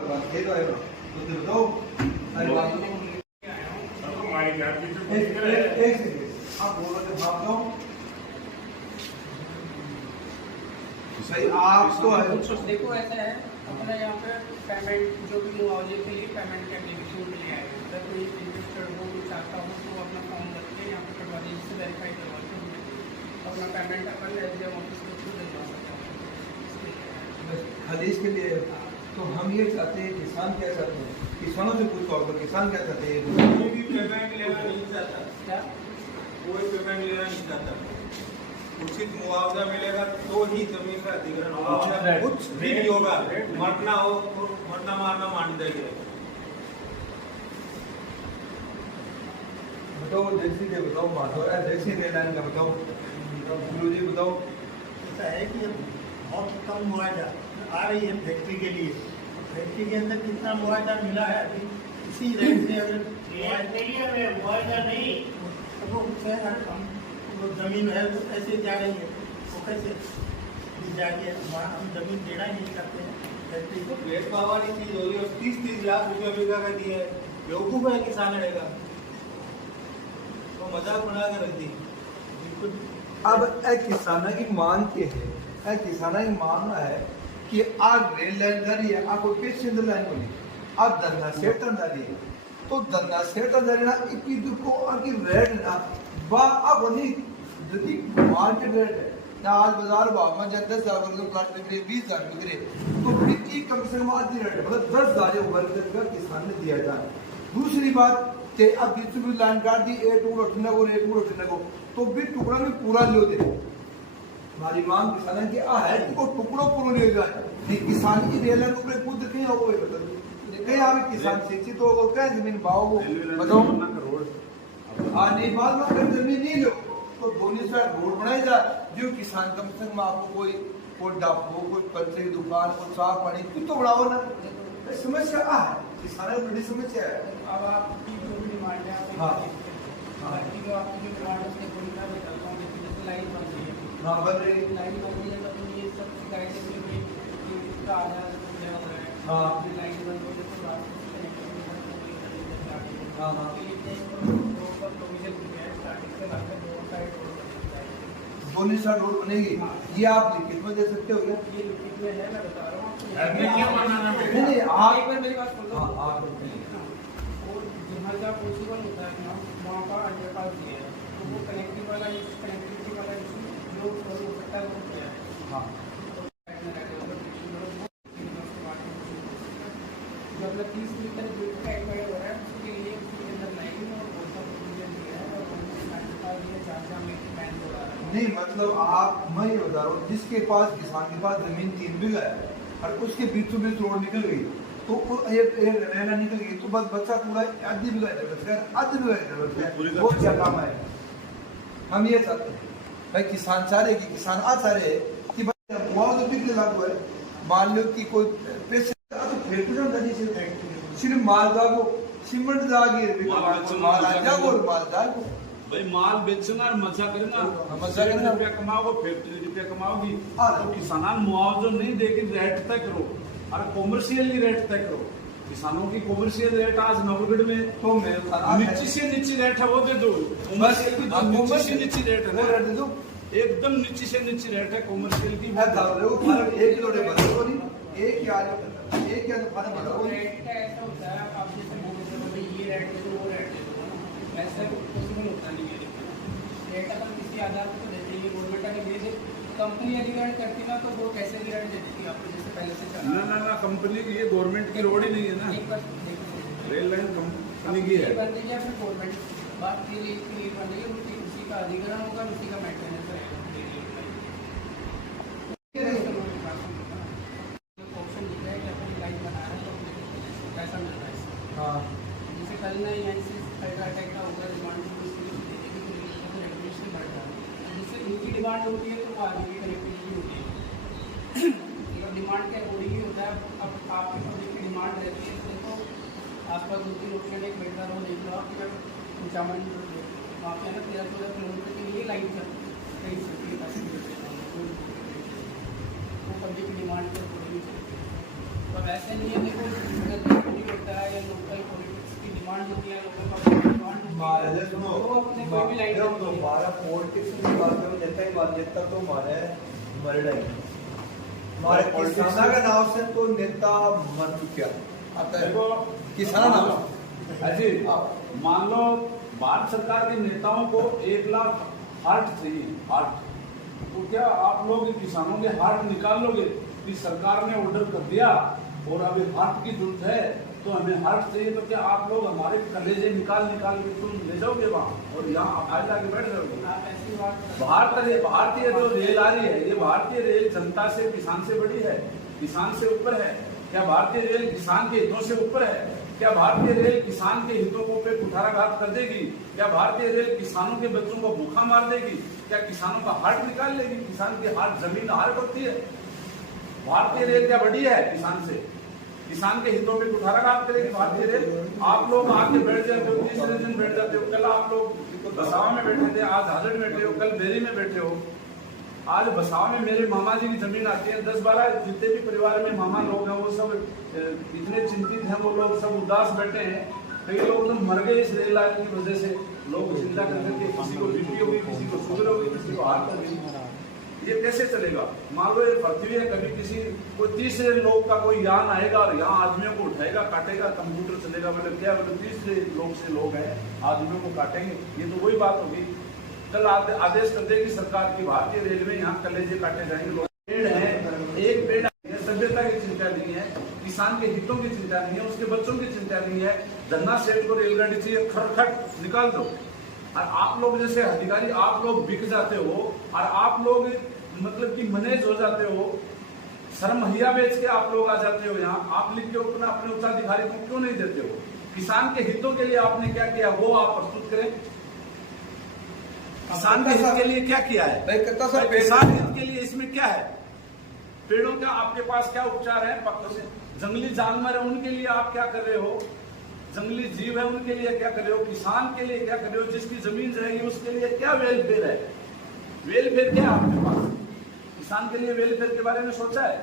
thế rồi từ từ đâu anh bạn आप बोल रहे थे आप लोग सही आप तो है देखो ऐसा है अपना यहाँ पे पेमेंट जो भी मुआवजे के लिए पेमेंट के एप्लीकेशन के लिए आएगा अगर कोई इंटरेस्टेड हो कोई चाहता हो तो अपना फॉर्म भर के यहाँ पे करवा दीजिए जिससे वेरीफाई करवा के अपना पेमेंट अपन एसडीएम ऑफिस के थ्रू दिलवा सकते हैं खलीज के लिए। तो हम ये चाहते हैं किसान क्या चाहते हैं, किसानों से पूछो तो किसान क्या चाहते हैं। कोई भी पेमेंट लेना नहीं चाहता, क्या कोई पेमेंट लेना नहीं चाहता। उचित मुआवजा मिलेगा तो ही जमीन का अधिग्रहण होगा, कुछ भी नहीं होगा। मरना हो तो मरना मारना मान देंगे। बताओ जैसी दे बताओ माधव जैसी दे लाइन का बताओ गुरु जी बताओ। ऐसा है कि बहुत कम मुआवजा आ रही है फैक्ट्री के लिए। फैक्ट्री के अंदर कितना मुआवजा मिला है अभी इसी रेट से अगर मुआवजा नहीं तो उससे वो जमीन है वो कैसे जा रही है, वो कैसे जाके हम जमीन देना ही नहीं करते हैं फैक्ट्री को। भेदभाव वाली चीज हो रही है। 30-30 लाख रुपया बीघा का दिया है, बेवकूफ है किसान रहेगा तो मजाक बना के रख दी। बिल्कुल अब एक किसान की मांग के है, एक किसान की मांग है कि आग रेल लाइन जा रही है, आप कोई पेश लाइन को नहीं आप धरना सेट अंदर है तो धरना सेट अंदर ना इक्की को आगे रेट ना बा अब नहीं यदि मार्केट रेट है ना आज बाजार भाव में जब 10,000 वर्ग प्लास्टिक के 20,000 बिक रहे तो बिक्री कम से कम आधी रेट मतलब 10,000 वर्ग का किसान ने दिया जाए। दूसरी बात कि अब बीच लाइन काट दी एक टुकड़ा उठने को एक टुकड़ा उठने को तो भी टुकड़ा में पूरा लो दे। हमारी मांग किसान की आ है कि वो टुकड़ों पूरा ले जाए नहीं किसान की रेल लाइन ऊपर खुद कहीं हो गए मतलब कहीं आवे किसान शिक्षित हो गए कहीं जमीन भाव बताओ हाँ नहीं बाद में अगर जमीन नहीं लो तो दोनों साइड रोड बनाई जाए जो किसान कम से कम आपको कोई डाको कोई पंचे की दुकान कोई साफ पानी कुछ तो बढ़ाओ ना। समस्या आ है किसान की बड़ी समस्या है। अब आपकी जो भी डिमांड है हाँ आपकी जो डिमांड है उसके पूरी मैं बताता हूँ जैसे लाइन बन रही है हाँ बन रही लाइन बन रही है तो ये सब शिकायतें मिल रही कि इसका आधार हो रहा है हाँ लाइन बंद हो गई तो रात हाँ हाँ दोनों साइड रोड बनेगी ये आप लिखित में दे सकते हो क्या? ये लिखित में है मैं बता रहा हूँ नहीं नहीं आप एक बार मेरी बात सुन लो। हाँ आप और जहाँ जहाँ पॉसिबल होता है ना वहाँ का अंडरपास दिया है तो वो कनेक्टिविटी वाला इशू जो सॉल्व हो सकता है वो किया है। हाँ जो अपना 30 मीटर जो का एक्वायर हो रहा है उसके लिए उसके अंदर लाइन और बहुत सा प्रोविजन दिया है और अंडरपास दिया 4 में मैन हो रहा है। नहीं मतलब आप मैं ये बता रहा हूँ जिसके पास किसान के पास जमीन 3 बीघा है और उसके बीचों बीच रोड निकल गई तो रेला निकल गई तो बस बच्चा पूरा आधी बीघा आधी बीघा वो क्या काम है। हम ये चाहते हैं भाई किसान चाह रहे कि किसान आ चाह रहे कि भाई मुआवजा बिकने लागू है मान लो कि कोई पैसे सिर्फ मालदा को सीमेंट मालदा को भाई माल बेचना और मजा करना रुपया कमाओ फैक्ट्री रुपया कमाओगी तो किसान मुआवजा नहीं देगी रेट तय करो और कॉमर्शियल रेट तय करो। किसानों की कॉमर्शियल रेट आज नवगढ़ में तो नीचे से नीचे रेट है वो दे दो। कॉमर्शियल की जो नीचे से नीचे रेट है वो रेट दे दो एकदम नीचे से नीचे रेट है कॉमर्शियल की। एक किलो एक या खाना बताओ रेट का ऐसा होता है आप जैसे बोल रहे हो ये रेट दे दो वो रेट दे दो ऐसा पॉसिबल होता नहीं है। रेट अपन किसी आधार पर तो देते हैं गवर्नमेंट का नहीं दे कंपनी अधिग्रहण करती ना तो वो कैसे अधिग्रहण दे देती है आपको जैसे पहले से चला ना कंपनी की ये गवर्नमेंट की रोड ही नहीं है ना एक बार रेल लाइन कंपनी की है। बन रही है फिर गवर्नमेंट बात के लिए बन रही है उसी का अधिग्रहण होगा उसी का मेंटेनेंस रहेगा। ऑप्शन दिख रहा है कि अपन लाइन बना रहे हैं तो पैसा मिल रहा है। हाँ जैसे कल ना यहाँ से अटैक का होगा डिमांड रेगुलेशन बढ़ रहा है जिससे इनकी डिमांड होती है तो वो आगे की कनेक्टिविटी होती है अगर डिमांड के अकॉर्डिंग ही होता है। अब आपके पब्लिक की डिमांड रहती है तो आसपास 2-3 ऑप्शन एक बेटा रोड देख लो आप चामन वहाँ पे ना 13-14 किलोमीटर के लिए लाइन कहीं सकती है वो पब्लिक की डिमांड के अकॉर्डिंग चलती है। तो ऐसे नहीं है देखो सुनो वो अपने कोई भी लाइन देखो, हमारा पॉलिटिक्स की बात करो, नेता ही बात, नेता तो हमारे मर गए, हमारे किसाना के नाम से तो नेता मर चुका आता है। देखो किसान नाम अजी मान लो भारत सरकार के नेताओं को 1 लाख हार्ट चाहिए, हार्ट, तो क्या आप लोग किसानों के हार्ट निकाल लोगे कि सरकार ने ऑर्डर कर दिया और अभी हार्ट की जरूरत है तो हमें हार्ट चाहिए, तो क्या आप लोग हमारे कलेजे निकाल निकाल के तुम ले जाओगे वहाँ और यहाँ आज आके बैठ जाओगे? आप ऐसी बात भारतीय जो रेल आ रही है, ये भारतीय रेल जनता से, किसान से बड़ी है, किसान से ऊपर है। क्या भारतीय रेल किसान के हितों से ऊपर है? क्या भारतीय रेल किसान के हितों को पे कुठाराघात कर देगी? क्या भारतीय रेल किसानों के बच्चों को भूखा मार देगी? क्या किसानों का हार्ट निकाल लेगी? किसान की हार्ट जमीन हार्ट होती है। भारतीय रेल क्या बड़ी है किसान से? किसान के हितों पे कुठाराघात करेगी भारतीय रेल? आप लोग आके बैठ जाते हो, तीसरे दिन बैठ जाते हो, कल आप लोग बसावा में बैठे थे, आज हाजर में बैठे हो, कल बेरी में बैठे हो। आज बसावा में मेरे मामा जी की जमीन आती है, 10-12 जितने भी परिवार में मामा लोग हैं वो सब इतने चिंतित हैं, वो लोग सब उदास बैठे हैं। कई लोग तो मर गए इस रेल लाइन की वजह से, लोग चिंता करते थे, किसी को बीपी होगी, किसी को शुगर होगी, किसी को हार्ट होगी। ये कैसे चलेगा? मान लो ये पृथ्वी है, कभी किसी कोई तीसरे लोग का कोई यान आएगा और यहाँ आदमियों को उठाएगा, काटेगा, कंप्यूटर चलेगा, बोले क्या बोले तीसरे लोग से लोग हैं, आदमियों को काटेंगे, ये तो वही बात होगी। कल आदेश कर देगी सरकार की भारतीय रेलवे यहाँ कलेजे काटे जाएंगे। लोग पेड़ है, एक पेड़ है, सभ्यता की चिंता नहीं है, किसान के हितों की चिंता नहीं है, उसके बच्चों की चिंता नहीं है। धन्ना सेठ को रेलगाड़ी चाहिए, खटखट निकाल दो। और आप लोग जैसे अधिकारी, आप लोग बिक जाते हो और आप लोग मतलब कि मैनेज हो जाते हो, शर्म हिया बेच के आप लोग आ जाते हो यहाँ। आप लिख के अपने उच्चाधिकारी को क्यों नहीं देते हो? किसान के हितों के लिए आपने क्या किया वो आप प्रस्तुत करें। किसान के हित के लिए क्या किया है? किसान हित के लिए इसमें क्या है? पेड़ों का आपके पास क्या उपचार है? जंगली जानवर है उनके लिए आप क्या कर रहे हो? जंगली जीव है उनके लिए क्या कर रहे हो? किसान के लिए क्या कर रहे हो? जिसकी जमीन जाएगी उसके लिए क्या वेलफेयर है? वेलफेयर क्या है आपके पास? किसान के लिए वेलफेयर के बारे में सोचा है?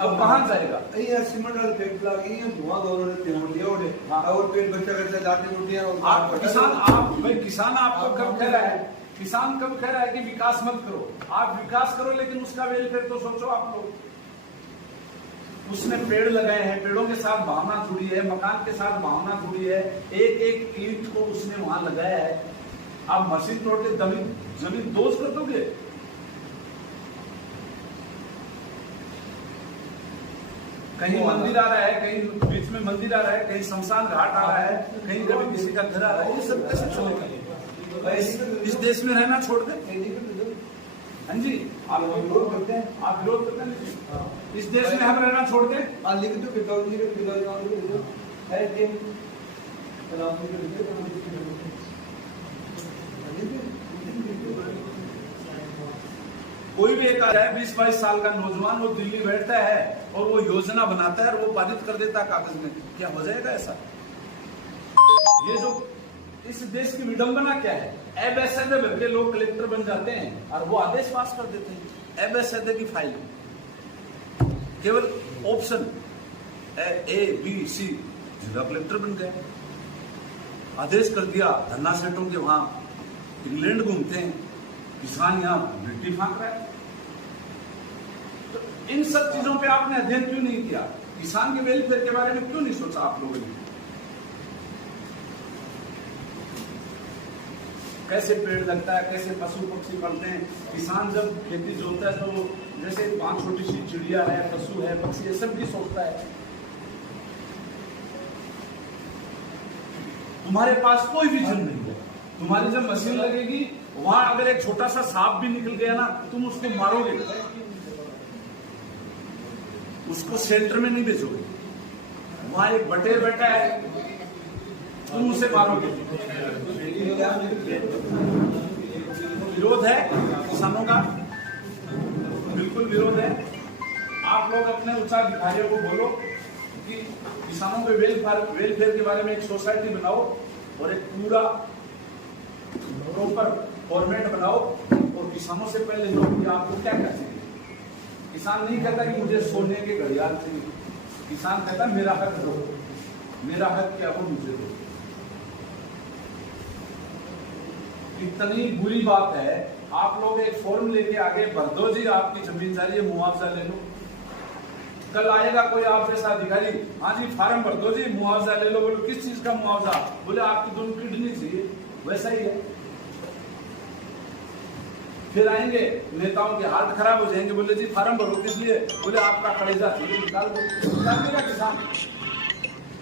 अब कहां जाएगा? सीमेंट वाले फैक्ट्री लगी है, धुआं दो रोटियां हाँ। और पेट बच्चा बच्चा जाते रोटियां। आप किसान आपको कब कह रहा है? किसान कब कह रहा है कि विकास मत करो? आप विकास करो लेकिन उसका वेलफेयर तो सोचो आप लोग। उसने पेड़ लगाए हैं, पेड़ों के साथ भावना जुड़ी है, मकान के साथ भावना जुड़ी है, एक एक ईंट को उसने वहां लगाया है। आप मशीन तोड़ के जमीन दोष कर दोगे? कहीं मंदिर आ रहा है, कहीं बीच में मंदिर आ रहा है, कहीं शमशान घाट आ रहा है, कहीं कभी किसी का घर आ रहा है, ये सब कैसे चलेगा? इस देश में रहना छोड़ दे। हाँ जी, आप विरोध करते हैं, आप विरोध करते हैं। इस देश में हम रहना छोड़ दे। लिख दो कोई भी एक 20-22 साल का नौजवान वो दिल्ली बैठता है और वो योजना बनाता है और वो पारित कर देता है कागज में, क्या हो जाएगा ऐसा? ये जो इस देश की विडंबना क्या है? एबैसेदे भर के लोग कलेक्टर बन जाते हैं और वो आदेश पास कर देते हैं। एबैसेदे की फाइल केवल ऑप्शन A-B-C, जिला कलेक्टर बन गए। आदेश कर दिया, धन्ना सेठों के वहां इंग्लैंड घूमते हैं, किसान यहाँ मिट्टी फांक रहा है। तो इन सब चीजों पे आपने अध्ययन क्यों नहीं किया? किसान के वेलफेयर के बारे में क्यों नहीं सोचा आप लोगों ने? कैसे पेड़ लगता है, कैसे पशु पक्षी पलते हैं। किसान जब खेती जोतता है तो जैसे 5 छोटी सी चिड़िया है, पशु है, पक्षी है, सब की सोचता है। तुम्हारे पास कोई विजन नहीं है। तुम्हारी जब मशीन लगेगी वहां अगर एक छोटा सा सांप भी निकल गया ना, तुम उसको मारोगे, उसको सेंटर में नहीं भेजोगे। वहां एक बटेर बैठा है, तुम उसे मारोगे। विरोध है किसानों का, बिल्कुल विरोध है। आप लोग अपने उच्चाधिकारियों को बोलो कि किसानों के वेलफेयर के बारे में एक सोसाइटी बनाओ और एक पूरा प्रॉपर फॉर्मेट बनाओ और किसानों से पहले लो कि आपको क्या क्या चाहिए। किसान नहीं कहता कि मुझे सोने के घड़ियाल चाहिए, किसान कहता मेरा हक दो, मेरा हक क्या हो मुझे दो। इतनी बुरी बात है। आप लोग एक फॉर्म लेके आगे भर दो जी, आपकी जमीन जा रही है, मुआवजा ले लो। कल आएगा कोई आप जैसा अधिकारी, हाँ जी फार्म भर दो जी, मुआवजा ले लो। बोलो किस चीज का मुआवजा? बोले आपकी दोनों किडनी चाहिए। वैसा ही है। फिर आएंगे नेताओं के हाथ खराब हो जाएंगे, बोले जी फार्म भरो किस लिए? बोले आपका कलेजा चाहिए, निकाल दो। निकालेगा किसान?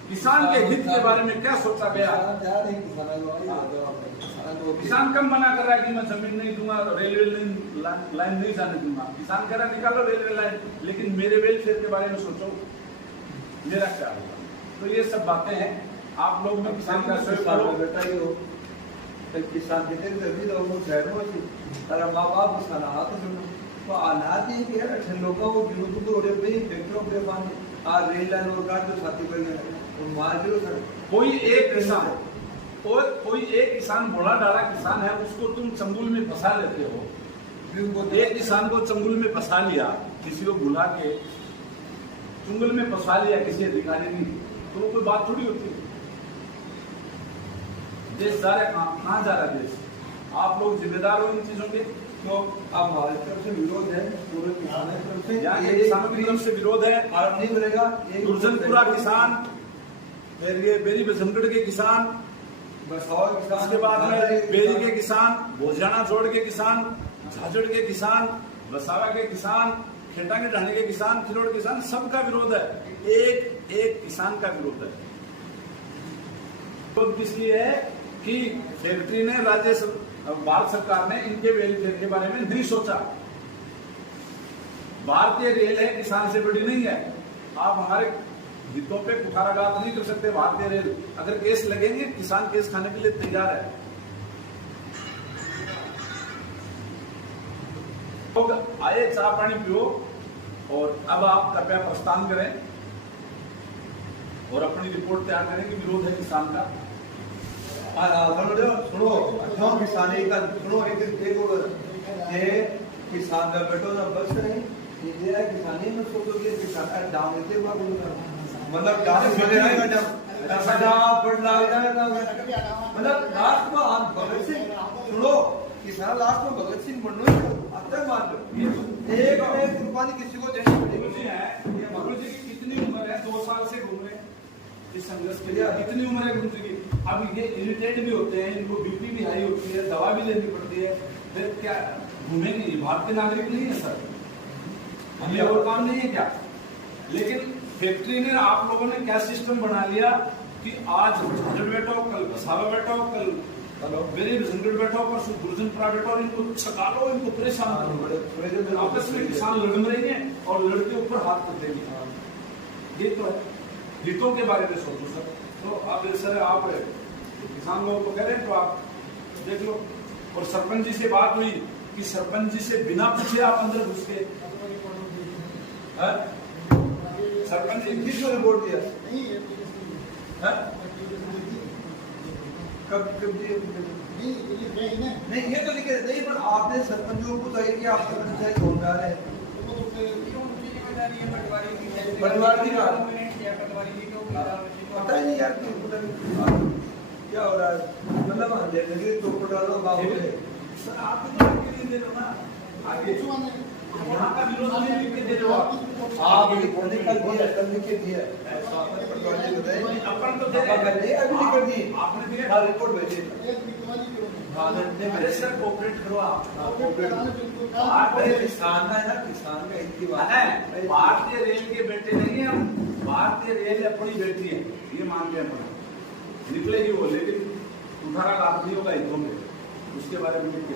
किसान के हित के बारे में क्या सोचा गया? किसान कम मना कर रहा है कि मैं जमीन नहीं दूंगा, रेलवे लाइन नहीं जाने दूंगा। किसान कह रहा है निकालो रेलवे लाइन, लेकिन मेरे वेलफेयर के बारे में सोचो, मेरा क्या होगा? तो ये सब बातें हैं। आप लोग में किसान का सहयोग करो। किसान के तभी लोगों अरे माँ बाप किसान हाथ तो अनाथ ही कि यार ठंडों का वो बिल्कुल तो ओरे पे फैक्टरियों पे पानी आ रेल लाइन और काट तो छाती पर गया और मार दियो सर। कोई एक किसान और कोई एक किसान भोला डाला किसान है, उसको तुम चंगुल में फंसा लेते हो। एक किसान को चंगुल में फंसा लिया, किसी को बुला के चंगुल में फंसा लिया किसी अधिकारी ने, तो कोई बात थोड़ी होती है। देश जा रहा है, कहाँ जा रहा है देश? आप लोग जिम्मेदार हो इन चीजों के। तो अब हमारी तरफ से विरोध है, पूरे किसानों की तरफ से, यहाँ के किसानों की तरफ से विरोध है। फार्म नहीं बनेगा। दुर्जनपुरा किसान, फिर ये बेरी बसंतगढ़ के किसान, बरसावर किसान, उसके बाद में बेरी के किसान, भोजाना जोड़ के किसान, झाझड़ के किसान, बसावा के किसान, खेटा के ढाणे के किसान, खिरोड़ के किसान, सबका विरोध है। एक एक किसान का विरोध है। तो इसलिए है कि फैक्ट्री ने भारत सरकार ने इनके वेलफेयर के बारे में नहीं सोचा। भारतीय रेल है, किसान से बड़ी नहीं है। आप हमारे हितों पे कुठाराघात नहीं कर सकते। भारतीय रेल अगर केस लगेंगे, किसान केस खाने के लिए तैयार है। लोग आए, चाय पानी पियो, और अब आप कृपया प्रस्थान करें और अपनी रिपोर्ट तैयार करें कि विरोध है किसान का। सुनो अच्छा किसान का सुनो ये किसान का बेटो ना बस नहीं ये है किसानी में सोचो कि किसान डाउन देते हुआ मतलब डाउन मिले आएगा जब ऐसा बढ़ना जाएगा। मतलब लास्ट में आप भगत सिंह सुनो, किसान लास्ट में भगत सिंह बनना आता मान लो एक कुर्बानी किसी को देनी पड़ेगी। गुरु जी की कितनी उम्र है? 2 साल से घूम रहे इस संघर्ष के लिए। कितनी उम्र है गुरु जी की? अब ये इरिटेट भी होते हैं, इनको बीपी भी हाई होती है, दवा भी लेनी पड़ती है, फिर क्या घूमेंगे? भारतीय नागरिक नहीं है सर, हमें और काम नहीं है क्या? लेकिन फैक्ट्री ने, आप लोगों ने क्या सिस्टम बना लिया कि आज झाझड़ बैठो, कल बसावा बैठो, कल बेरी बसंतगढ़ बैठो, परसों दुर्जनपुरा बैठो, और इनको छका लो, इनको परेशान करो। आपस में किसान लड़ रहे हैं और लड़के ऊपर हाथ कर देंगे। ये तो है। हितों के बारे में सोचो सर। तो अब सर आप किसान लोगों को कह रहे हैं तो आप देख लो। और सरपंच जी से बात हुई कि सरपंच जी से बिना पूछे आप अंदर घुस गए। सरपंच जी किसको रिपोर्ट दिया? कब नहीं ये तो लिखे नहीं, पर आपने सरपंचों को बताइए कि आप सरपंच होनदार है। पटवारी का पता ही नहीं यार क्या हो रहा है। मतलब लगे तो डालो सर आप तो दे दो ना आगे यहाँ का विरोध नहीं लिख के दे दो आप कल लिख के दिया पटवारी बताइए अपन तो अभी लिख कर दिए आपने दिया रिपोर्ट भेजी। अरे सर कोऑपरेट करो आप किसान का है ना, किसान का एक ही बात है। भारतीय रेल के बेटे नहीं है हम, भारतीय रेल अपनी बेटी है, ये मानते हैं अपन। निकलेगी वो, लेकिन 18 लाख नहीं होगा हितों में, उसके बारे में लिख के